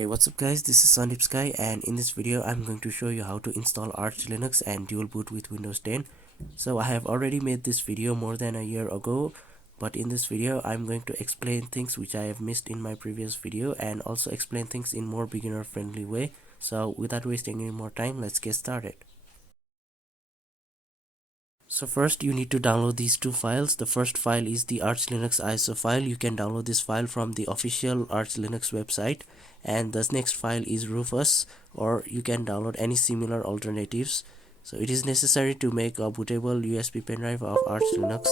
Hey, what's up guys, this is Sandeep Sky, and in this video I'm going to show you how to install Arch Linux and dual boot with Windows 10. So I have already made this video more than a year ago, but in this video I'm going to explain things which I have missed in my previous video and also explain things in more beginner friendly way. So without wasting any more time, let's get started. So first you need to download these two files. The first file is the Arch Linux ISO file. You can download this file from the official Arch Linux website. And the next file is Rufus, or you can download any similar alternatives. So it is necessary to make a bootable USB pen drive of Arch Linux.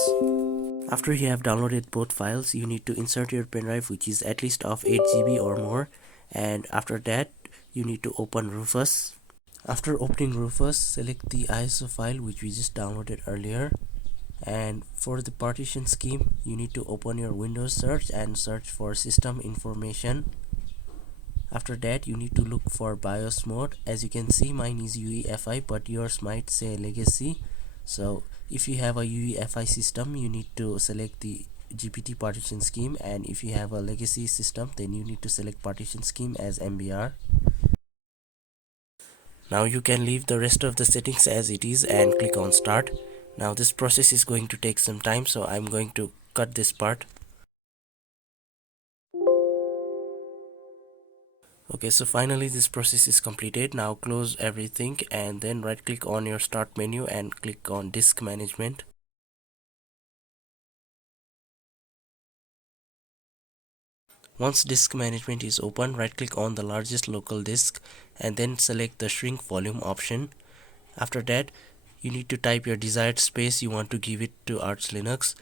After you have downloaded both files, you need to insert your pen drive, which is at least of 8 GB or more. And after that, you need to open Rufus. After opening Rufus, select the ISO file which we just downloaded earlier, and for the partition scheme you need to open your Windows search and search for system information. After that you need to look for BIOS mode. As you can see, mine is UEFI, but yours might say legacy. So if you have a UEFI system, you need to select the GPT partition scheme, and if you have a legacy system, then you need to select partition scheme as MBR. Now you can leave the rest of the settings as it is and click on start. Now this process is going to take some time, so I'm going to cut this part. Okay, so finally this process is completed. Now close everything and then right click on your start menu and click on disk management. Once disk management is open, right click on the largest local disk and then select the shrink volume option. After that, you need to type your desired space you want to give it to Arch Linux.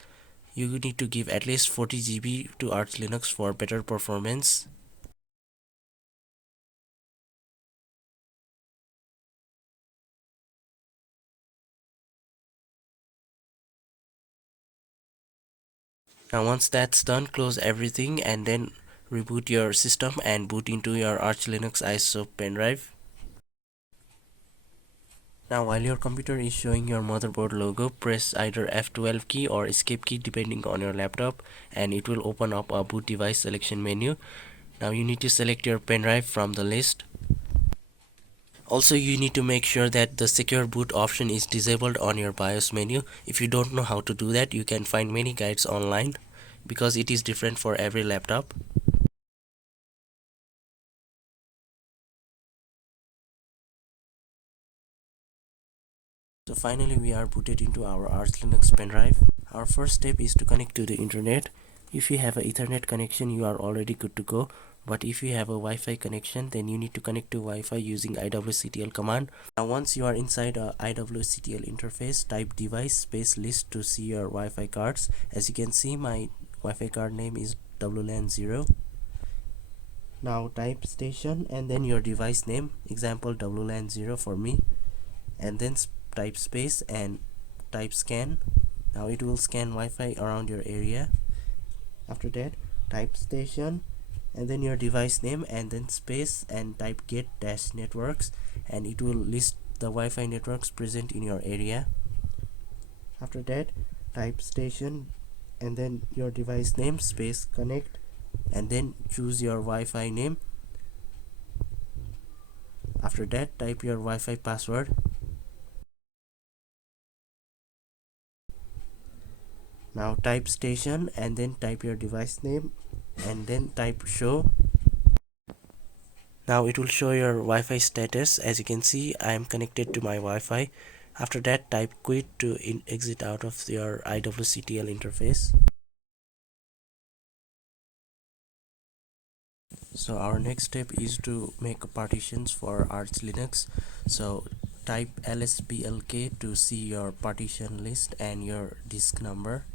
You need to give at least 40 GB to Arch Linux for better performance. Now once that's done, close everything and then reboot your system and boot into your Arch Linux ISO pen drive. Now while your computer is showing your motherboard logo, press either F12 key or escape key depending on your laptop, and it will open up a boot device selection menu. Now you need to select your pen drive from the list. Also, you need to make sure that the secure boot option is disabled on your BIOS menu. If you don't know how to do that, you can find many guides online because it is different for every laptop. So finally we are booted into our Arch Linux pen drive. Our first step is to connect to the internet. If you have an Ethernet connection, you are already good to go. But if you have a Wi-Fi connection, then you need to connect to Wi-Fi using IWCTL command. Now once you are inside a IWCTL interface, type device space list to see your Wi-Fi cards. As you can see, my Wi-Fi card name is WLAN0. Now type station and then your device name, example WLAN0 for me, and then type space and type scan. Now it will scan Wi-Fi around your area. After that, type station and then your device name and then space and type get-networks, and it will list the Wi-Fi networks present in your area. After that, type station and then your device name space connect and then choose your Wi-Fi name. After that, type your Wi-Fi password. Now type station and then type your device name and then type show. Now it will show your Wi-Fi status. As you can see, I am connected to my Wi-Fi. After that, type quit to exit out of your IWCTL interface. So our next step is to make partitions for Arch Linux. So type lsblk to see your partition list and your disk number.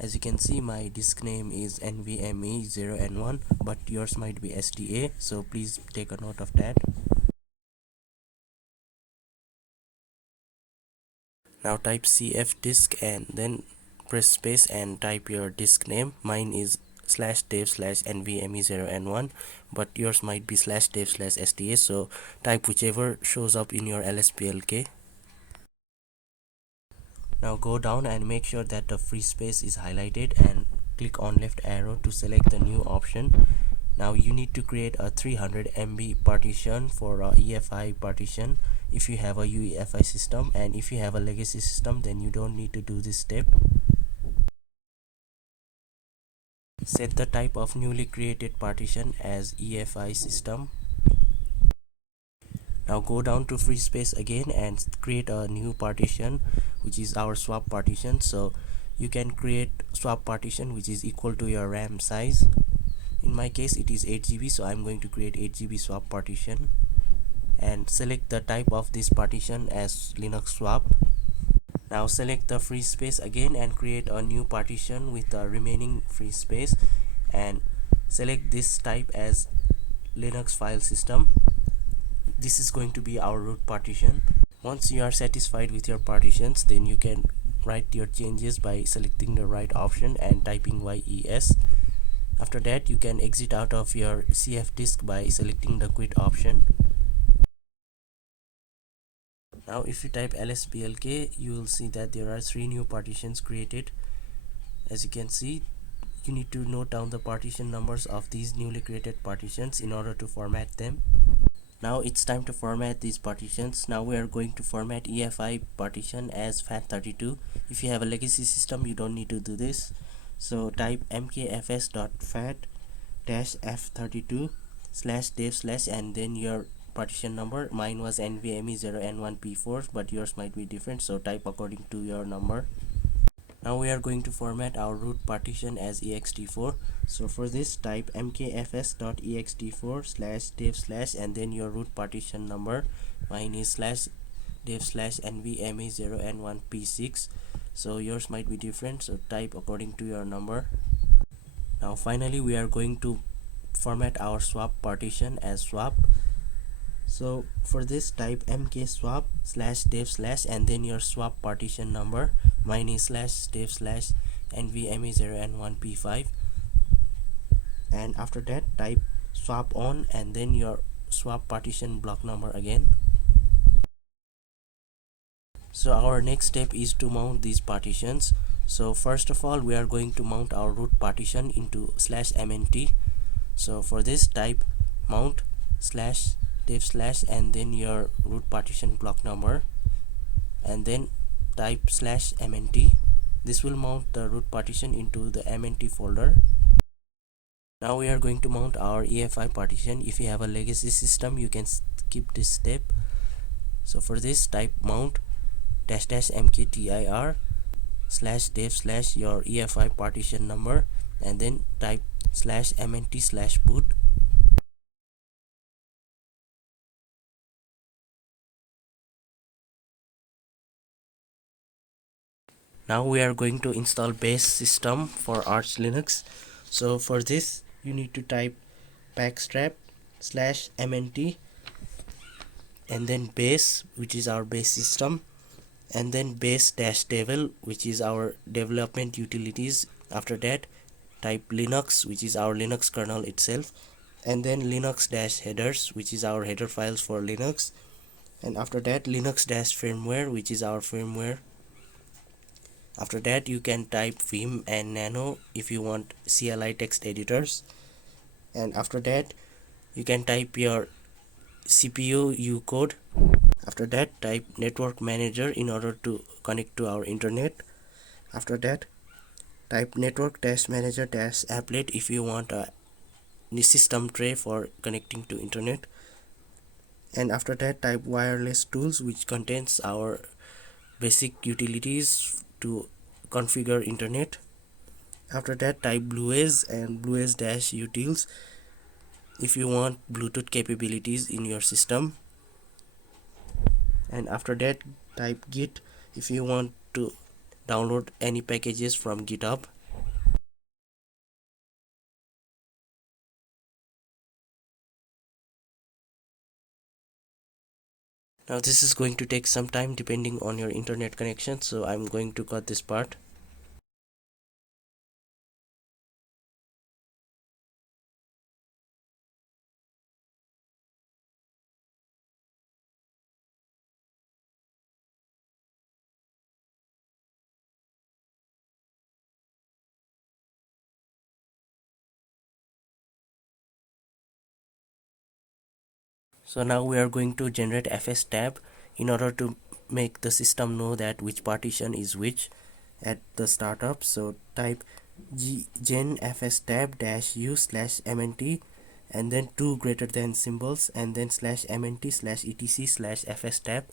As you can see, my disk name is NVMe 0N1, but yours might be SDA, so please take a note of that. Now type cf disk and then press space and type your disk name. Mine is /dev/NVMe0N1, but yours might be /dev/SDA, so type whichever shows up in your lsblk. Now go down and make sure that the free space is highlighted and click on left arrow to select the new option. Now you need to create a 300 MB partition for a EFI partition if you have a UEFI system, and if you have a legacy system then you don't need to do this step. Set the type of newly created partition as EFI system. Now go down to free space again and create a new partition, which is our swap partition. So you can create swap partition which is equal to your RAM size. In my case it is 8 GB, so I'm going to create 8 GB swap partition and select the type of this partition as Linux swap. Now select the free space again and create a new partition with the remaining free space and select this type as Linux file system. This is going to be our root partition. Once you are satisfied with your partitions, then you can write your changes by selecting the right option and typing yes. After that, you can exit out of your CF disk by selecting the quit option. Now if you type lsblk, you will see that there are 3 new partitions created. As you can see, you need to note down the partition numbers of these newly created partitions in order to format them. Now it's time to format these partitions. Now we are going to format EFI partition as FAT32. If you have a legacy system, you don't need to do this. So type mkfs.fat-f32/dev/ and then your partition number. Mine was NVMe0N1P4, but yours might be different, so type according to your number. Now we are going to format our root partition as ext4. So for this, type mkfs.ext4/dev/ and then your root partition number. Mine is /dev/nvme0n1p6, so yours might be different, so type according to your number. Now finally we are going to format our swap partition as swap. So for this, type mkswap/dev/ and then your swap partition number. Mine is /dev/nvme0n1p5, and after that type swap on and then your swap partition block number again. So our next step is to mount these partitions. So first of all, we are going to mount our root partition into /mnt. So for this, type mount /dev/ and then your root partition block number, and then type /mnt. This will mount the root partition into the mnt folder. Now we are going to mount our EFI partition. If you have a legacy system, you can skip this step. So for this, type mount --mkdir/dev/ your EFI partition number, and then type /mnt/boot. Now we are going to install base system for Arch Linux. So for this, you need to type pacstrap/mnt and then base, which is our base system, and then base-devel, which is our development utilities. After that, type Linux, which is our Linux kernel itself, and then linux-headers, which is our header files for Linux, and after that linux-firmware, which is our firmware. After that, you can type vim and nano if you want CLI text editors, and after that you can type your CPU ucode. After that, type network manager in order to connect to our internet. After that, type network-manager-applet if you want a system tray for connecting to internet. And after that, type wireless tools, which contains our basic utilities to configure internet. After that, type blues and blues-utils if you want Bluetooth capabilities in your system. And after that, type git if you want to download any packages from GitHub. Now this is going to take some time depending on your internet connection, so I'm going to cut this part. So now we are going to generate fstab in order to make the system know that which partition is which at the startup. So type gen fstab dash u slash mnt and then two greater than symbols and then slash mnt slash etc slash fstab.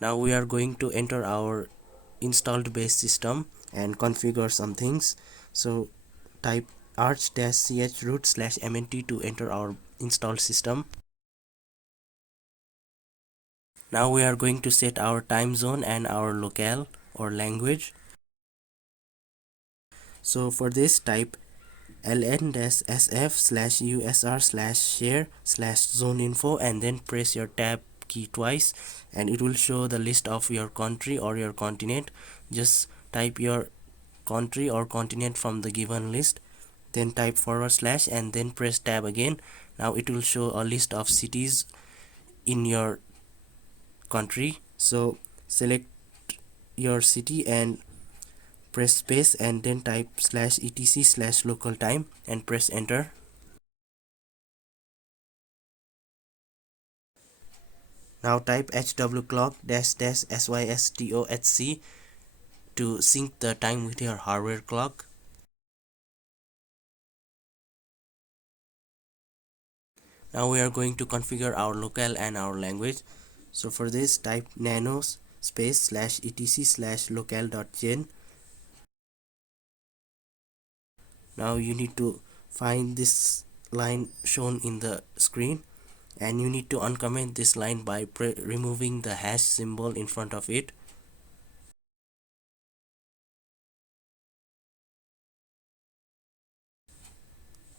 Now we are going to enter our installed base system and configure some things. So type arch-chroot slash mnt to enter our installed system. Now we are going to set our time zone and our locale or language. So for this, type ln-sf slash usr slash share slash zone info and then press your tab key twice and it will show the list of your country or your continent. Just type your country or continent from the given list, then type / and then press tab again. Now it will show a list of cities in your country. So select your city and press space and then type /etc slash local time and press enter. Now type hwclock --systohc to sync the time with your hardware clock. Now we are going to configure our locale and our language. So for this, type nano space /etc slash locale.gen. Now you need to find this line shown in the screen and you need to uncomment this line by removing the hash symbol in front of it.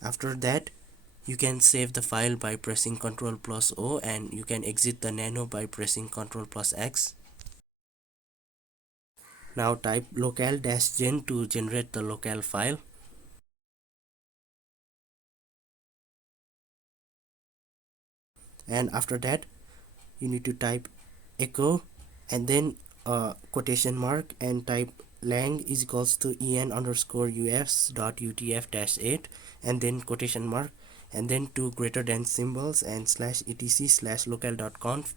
After that, you can save the file by pressing Ctrl+O and you can exit the nano by pressing Ctrl+X. Now type locale-gen to generate the locale file. And after that, you need to type echo and then quotation mark and type lang is equals to en_ufs.utf-8 and then quotation mark and then two greater than symbols and /etc slash locale.conf.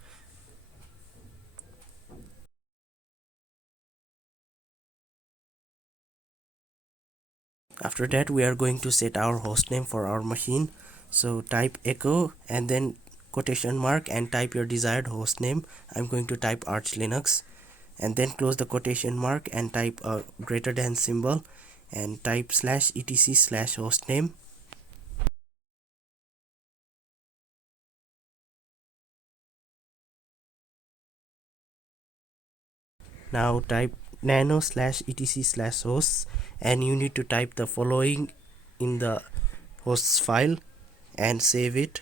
After that, we are going to set our hostname for our machine. So type echo and then quotation mark and type your desired hostname. I'm going to type Arch Linux and then close the quotation mark and type a greater than symbol and type /etc slash hostname. Now type nano /etc slash hosts and you need to type the following in the hosts file and save it.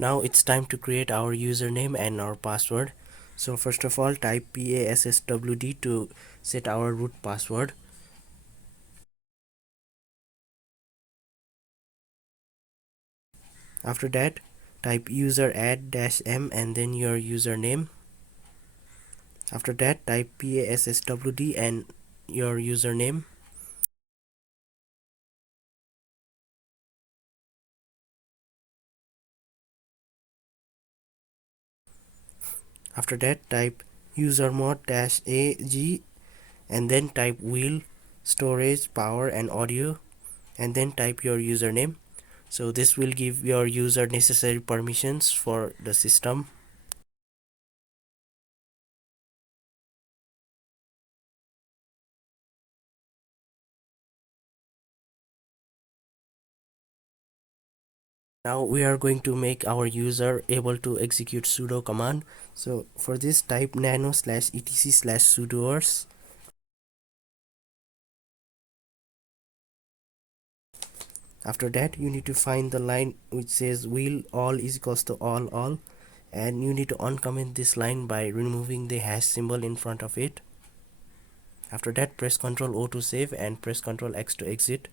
Now it's time to create our username and our password. So first of all, type passwd to set our root password. After that, type user add -m and then your username. After that, type passwd and your username. After that, type usermod -ag and then type wheel, storage, power and audio and then type your username. So this will give your user necessary permissions for the system. Now we are going to make our user able to execute sudo command. So for this, type nano slash etc slash sudoers. After that, you need to find the line which says will all is equals to all, and you need to uncomment this line by removing the hash symbol in front of it. After that, press Ctrl O to save and press Ctrl X to exit.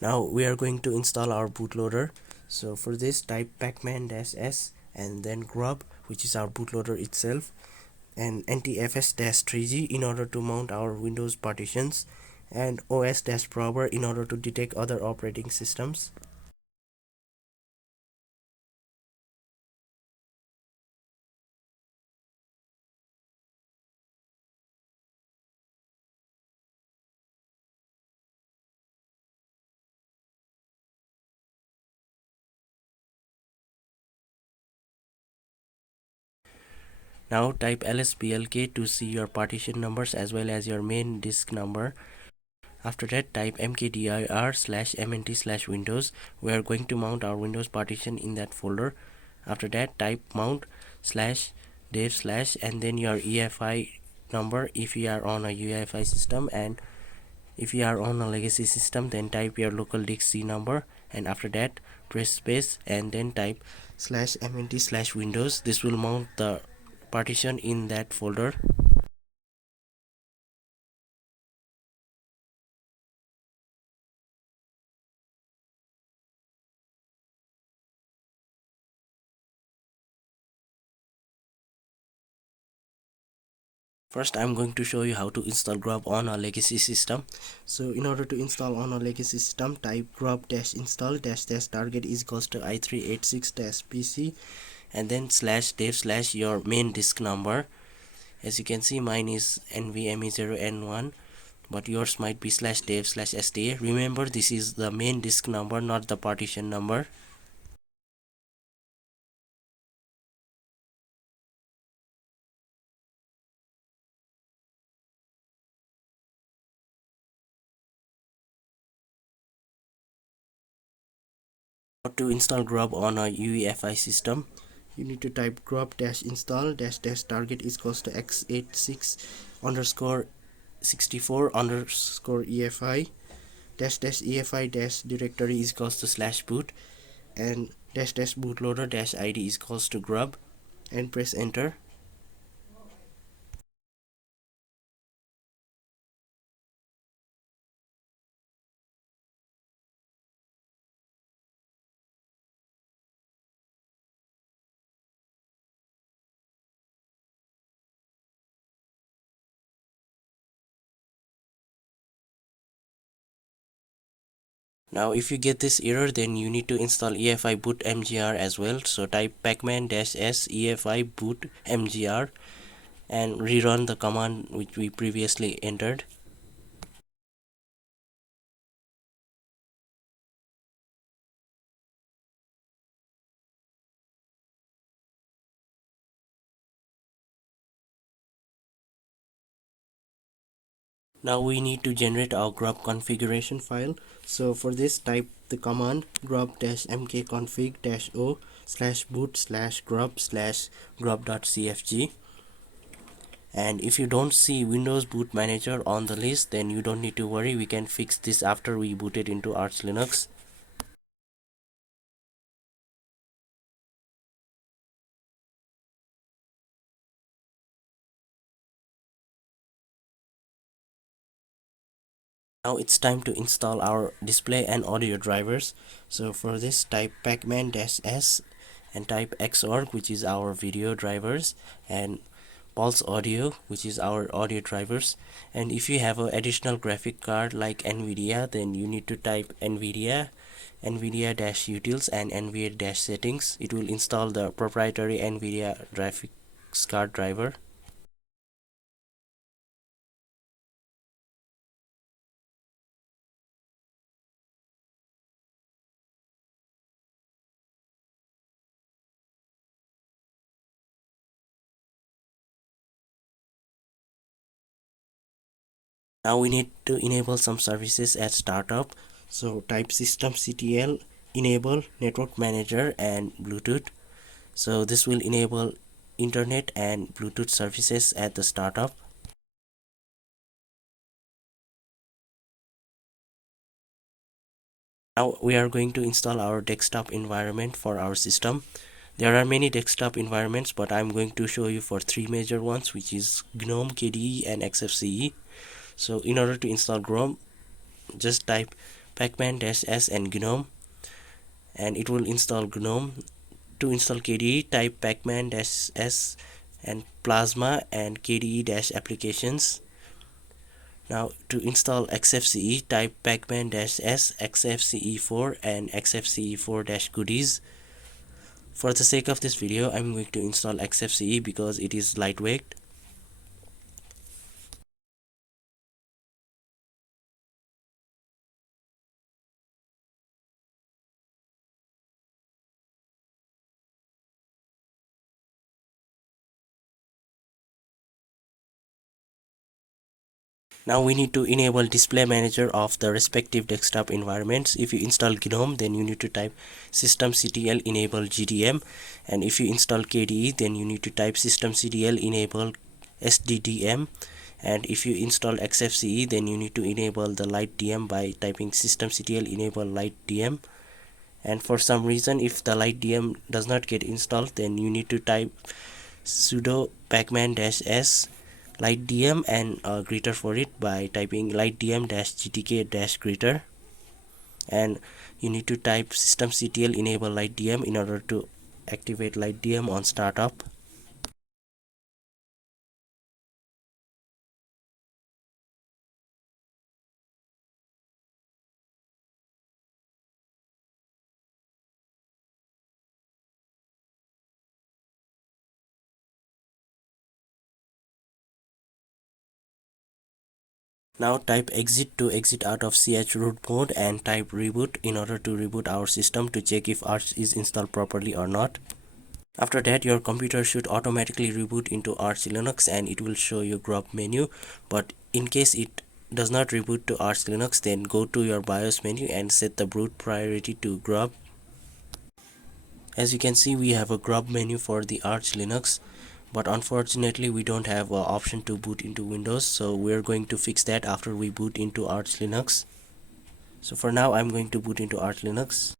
Now we are going to install our bootloader. So for this, type pacman-s and then grub, which is our bootloader itself, and ntfs-3g in order to mount our Windows partitions, and os-prober in order to detect other operating systems. Now type lsblk to see your partition numbers as well as your main disk number. After that, type mkdir/mnt/windows. We are going to mount our Windows partition in that folder. After that, type mount/dev/ and then your EFI number if you are on a UEFI system, and if you are on a legacy system, then type your local disk C number, and after that press space and then type /mnt/windows. This will mount the partition in that folder. First, I'm going to show you how to install grub on a legacy system. So in order to install on a legacy system, type grub-install -target is equals to i386-pc and then /dev/ your main disk number. As you can see, mine is nvme0n1, but yours might be /dev/sta. Remember, this is the main disk number, not the partition number. To install grub on a UEFI system, you need to type grub-install -target is equals to x86_64_EFI -EFI -directory is equals to /boot, and -bootloader -id is equals to grub, and press enter. Now if you get this error, then you need to install EFI boot mgr as well. So type pacman-s EFI boot mgr and rerun the command which we previously entered. Now we need to generate our grub configuration file. So for this, type the command grub-mkconfig-o/boot/grub/grub.cfg. And if you don't see Windows Boot Manager on the list, then you don't need to worry. We can fix this after we boot it into Arch Linux. Now it's time to install our display and audio drivers. So for this, type pacman-s and type xorg, which is our video drivers, and pulse audio, which is our audio drivers. And if you have an additional graphic card like NVIDIA, then you need to type NVIDIA-utils and NVIDIA-settings. It will install the proprietary NVIDIA graphics card driver. Now we need to enable some services at startup. So type systemctl enable network manager and Bluetooth. So this will enable internet and Bluetooth services at the startup. Now we are going to install our desktop environment for our system. There are many desktop environments, but I'm going to show you for three major ones, which is GNOME, KDE and XFCE. So in order to install GNOME, just type pacman-s and GNOME and it will install GNOME. To install KDE, type pacman-s and plasma and KDE-applications. Now to install XFCE, type pacman-s, XFCE4 and XFCE4-goodies. For the sake of this video, I'm going to install XFCE because it is lightweight. Now we need to enable display manager of the respective desktop environments. If you install GNOME, then you need to type systemctl enable GDM, and if you install KDE, then you need to type systemctl enable SDDM, and if you install XFCE, then you need to enable the lightdm by typing systemctl enable lightdm. And for some reason, if the lightdm does not get installed, then you need to type sudo pacman-s lightdm and greeter for it by typing lightdm-gtk-greeter, and you need to type systemctl enable lightdm in order to activate lightdm on startup. Now type exit to exit out of chroot mode and type reboot in order to reboot our system to check if Arch is installed properly or not. After that, your computer should automatically reboot into Arch Linux and it will show you grub menu. But in case it does not reboot to Arch Linux, then go to your BIOS menu and set the boot priority to grub. As you can see, we have a grub menu for the Arch Linux, but unfortunately we don't have an option to boot into Windows, so we're going to fix that after we boot into Arch Linux. So for now, I'm going to boot into Arch Linux.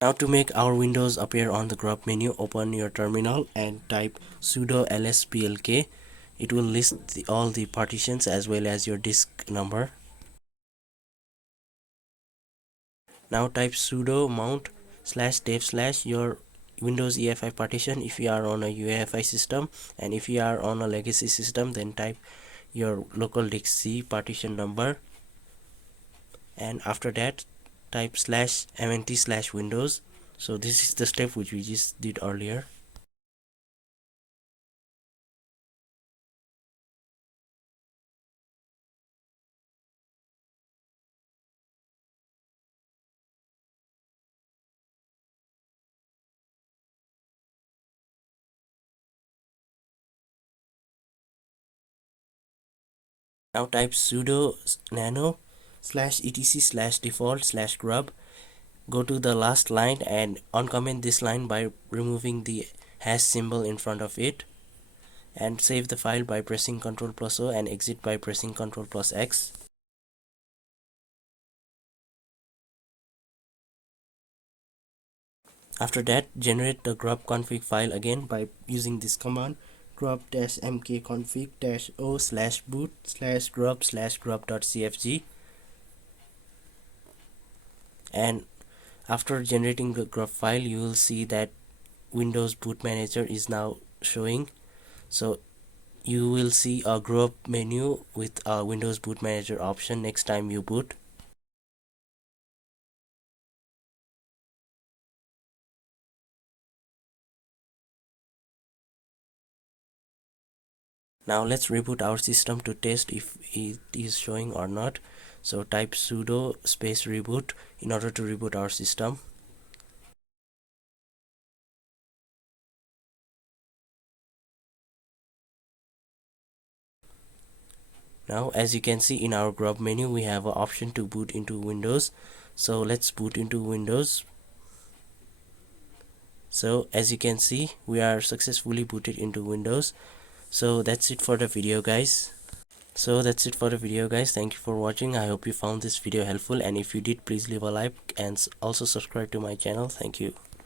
Now to make our windows appear on the grub menu, open your terminal and type sudo lsplk. It will list all the partitions as well as your disk number. Now type sudo mount /dev/ your Windows EFI partition if you are on a UEFI system, and if you are on a legacy system, then type your local disk C partition number, and after that type /mnt/windows. So this is the step which we just did earlier. Now type sudo nano/etc/default/grub. Go to the last line and uncomment this line by removing the hash symbol in front of it, and save the file by pressing Ctrl+O and exit by pressing Ctrl+X. After that, generate the grub config file again by using this command grub-mkconfig-o/boot/grub/grub.cfg, and after generating the grub file, you will see that Windows Boot Manager is now showing. So you will see a grub menu with a Windows Boot Manager option next time you boot. Now let's reboot our system to test if it is showing or not. So type sudo space reboot in order to reboot our system. Now as you can see in our grub menu, we have an option to boot into Windows. So let's boot into Windows. So as you can see, we are successfully booted into Windows. So that's it for the video, guys. Thank you for watching. I hope you found this video helpful, and if you did, please leave a like and also subscribe to my channel. Thank you.